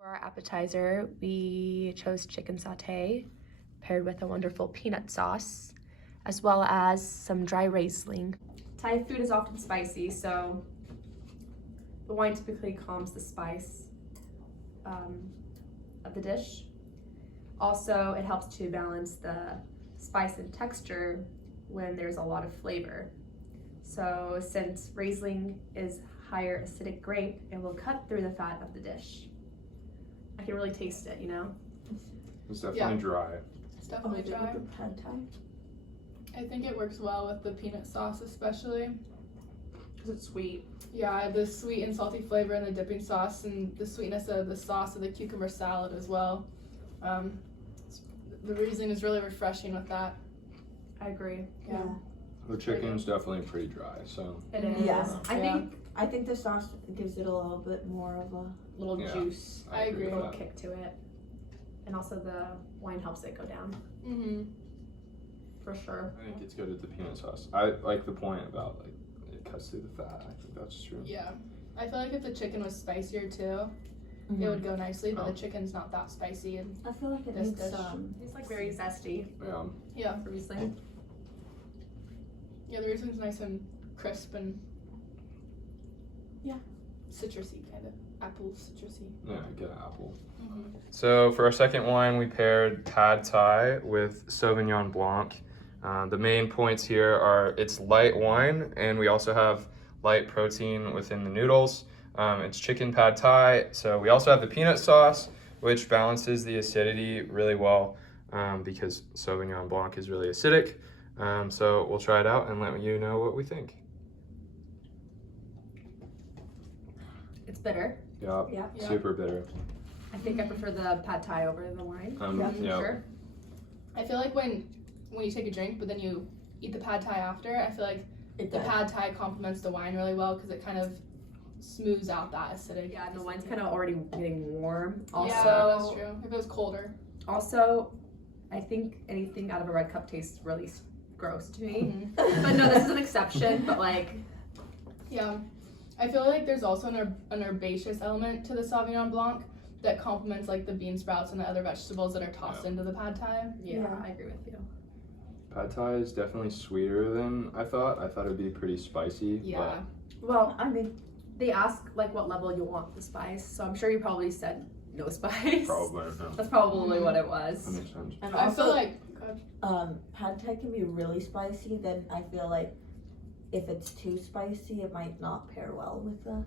For our appetizer, we chose chicken sauté paired with a wonderful peanut sauce, as well as some dry Riesling. Thai food is often spicy, so the wine typically calms the spice of the dish. Also, it helps to balance the spice and texture when there's a lot of flavor. So since Riesling is higher acidic grape, it will cut through the fat of the dish. I can really taste it, you know? It's definitely dry. It's definitely dry. With the pad thai. I think it works well with the peanut sauce especially. Because it's sweet. Yeah, the sweet and salty flavor in the dipping sauce and the sweetness of the sauce of the cucumber salad as well. The Riesling is really refreshing with that. I agree. Yeah. The chicken's definitely pretty dry, so. It is. Yeah. I think the sauce gives it a little bit more of a little Yeah, juice, I agree. a with little that. kick to it. And also the wine helps it go down, Mm-hmm. for sure. I think it's good with the peanut sauce. I like the point about like it cuts through the fat. I think that's true. Yeah. I feel like if the chicken was spicier too, it would go nicely, but the chicken's not that spicy. And I feel like it This needs dish. It's like very zesty Yeah. yeah, for Riesling. the Riesling's nice and crisp and Yeah. citrusy kind of. Apple citrusy. Yeah, get an apple. Mm-hmm. So for our second wine, we paired Pad Thai with Sauvignon Blanc. The main points here are it's light wine, and we also have light protein within the noodles. It's chicken Pad Thai, so we also have the peanut sauce, which balances the acidity really well because Sauvignon Blanc is really acidic. So we'll try it out and let you know what we think. It's bitter. Yeah. Yeah. Yeah. Super bitter. I think I prefer the pad thai over the wine. Yeah. Yeah. Sure. I feel like when you take a drink, but then you eat the pad thai after, I feel like It the does. pad thai complements the wine really well because it kind of smooths out that acidic. Yeah, and the wine's kind of already getting warm. Also, Yeah, that's true. If it was colder. Also, I think anything out of a red cup tastes really gross to me. Mhm. But no, this is an exception. But like, Yeah. I feel like there's also an herbaceous element to the Sauvignon Blanc that complements like the bean sprouts and the other vegetables that are tossed into the pad thai. yeah, Yeah. I agree with you. Pad Thai is definitely sweeter than I thought. I thought it'd be pretty spicy. Yeah. Well, I mean, they ask like what level you want the spice, so I'm sure you probably said no spice. But probably. Yeah. That's probably Mhm. what it That was. makes sense. And I also, feel like pad thai can be really spicy. Then I feel like if it's too spicy, it might not pair well with the.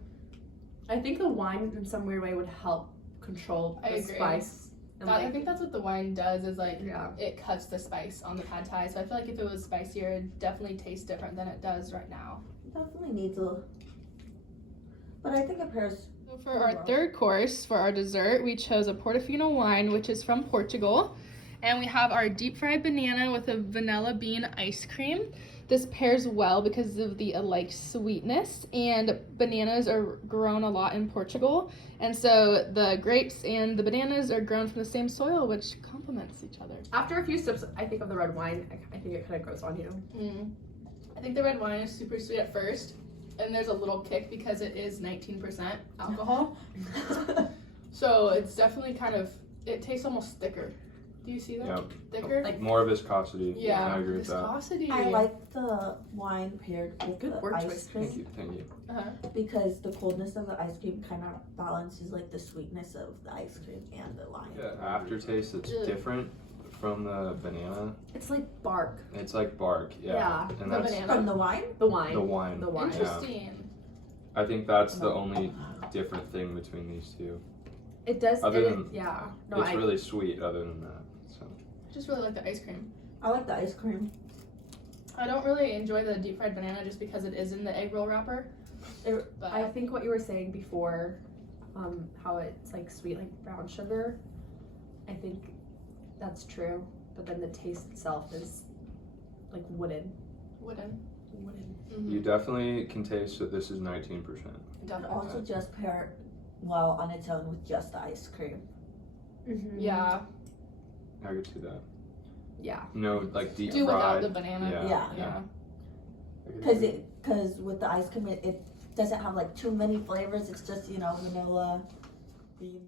I think the wine in some weird way would help control I the agree. spice. And I think that's what the wine does is like yeah. it cuts the spice on the pad thai. So I feel like if it was spicier, it definitely tastes different than it does right now. Definitely needs a. But I think it pairs. So for our third course, for our dessert, we chose a Portofino wine, which is from Portugal. And we have our deep fried banana with a vanilla bean ice cream. This pairs well because of the like sweetness, and bananas are grown a lot in Portugal. And so the grapes and the bananas are grown from the same soil, which complements each other. After a few sips, I think of the red wine, I think it kind of grows on you. I think the red wine is super sweet at first, and there's a little kick because it is 19% alcohol. So it's definitely it tastes almost thicker. Do you see that? Yeah. Thicker? Like More viscosity. Yeah, I agree with that. viscosity. I like the wine paired with Good the word ice choice. cream Thank you. Thank you. because the coldness of the ice cream kind of balances like the sweetness of the ice cream and the lime. Yeah, aftertaste it's Ugh. different from the banana. It's like bark. It's like bark. Yeah. Yeah, And the that's banana. From the wine. The wine. the wine. The wine. Yeah. Interesting. I think that's the only different thing between these two. It does. Other it, than- yeah. No, It's really sweet other than that. So I just really like the ice cream. I like the ice cream. I don't really enjoy the deep fried banana just because it is in the egg roll wrapper. But I think what you were saying before, how it's like sweet, like brown sugar. I think that's true, but then the taste itself is like wooden. wooden. Wooden. you definitely can taste that this is 19%. But Definitely. also just pair well on its own with just the ice cream. Mm-hmm. Yeah. I could see that. Yeah. No, like deep Do without fried. the banana. Yeah. Yeah. I could see Because with the ice cream, it doesn't have like too many flavors. It's just vanilla, bean.